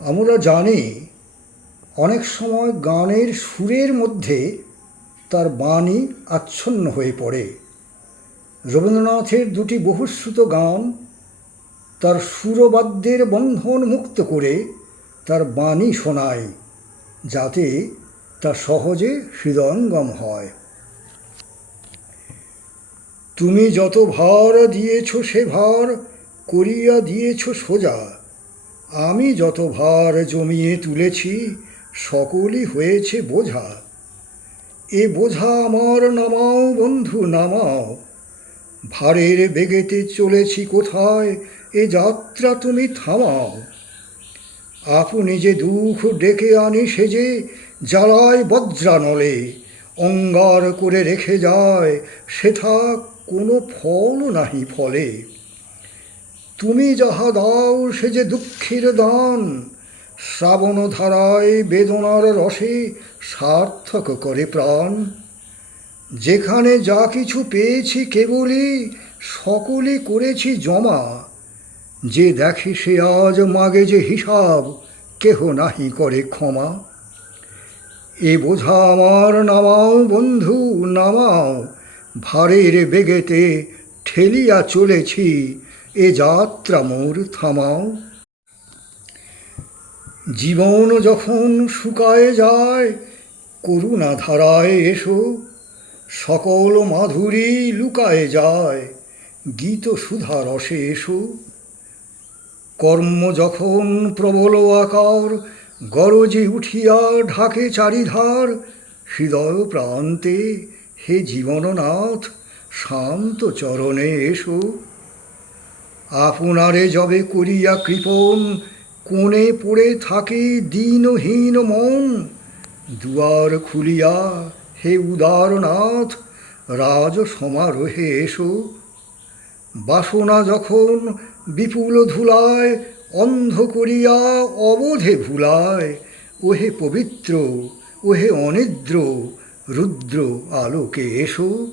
আমরা জানি অনেক সময় গানের সুরের মধ্যে তার বাণী আচ্ছন্ন হয়ে পড়ে। রবীন্দ্রনাথের দুটি বহুশ্রুত গান তার সুরবাদ্যের বন্ধন মুক্ত করে তার বাণী শোনায়, যাতে তা সহজে হৃদয়ঙ্গম হয়। তুমি যত ভার দিয়েছ সে ভার, করিয়া দিয়েছ সোজা আমি যত ভার জমিয়ে তুলেছি, সকলই হয়েছে বোঝা। এ বোঝা আমার নামাও বন্ধু, নামাও। ভারের বেগেতে চলেছি কোথায়, এ যাত্রা তুমি থামাও। আপনি যে দুঃখ ডেকে আনি সেজে জ্বালায় বজ্রানলে অঙ্গার করে রেখে যায়, সেথা কোনো ফল নাহি ফলে। তুমি যাহা দাও, সে যে দুঃখের দান। শ্রাবণ ধারায় বেদনার রসে সার্থক করে প্রাণ। যেখানে যা কিছু পেয়েছি কেবলই, সকলে করেছি জমা। যে দেখে সে আজ মাগে যে হিসাব, কেহ নাহি করে ক্ষমা। এ বোঝা আমার, নামাও বন্ধু, নামাও। ভারের বেগেতে ঠেলিয়া চলেছি এ যাত্রা মোর থামাও। জীবন যখন শুকায় যায়, করুণা ধারায় এসো। সকল মাধুরী লুকায় যায়, গীত সুধা রসে এসো। কর্ম যখন প্রবল আকার, গরজে উঠিয়া ঢাকে চারিধার, হৃদয় প্রান্তে হে জীবননাথ, শান্ত চরণে এসো। আপনারে যবে করিয়া কৃপণ, কোণে পড়ে থাকে দীনহীন মন। দুয়ার খুলিয়া হে উদারনাথ, রাজ সমারোহে এসো। বাসনা যখন বিপুল ধুলায়, অন্ধ করিয়া অবোধে ভুলায়, ওহে পবিত্র, ওহে অনিদ্র, রুদ্র আলোকে এসো।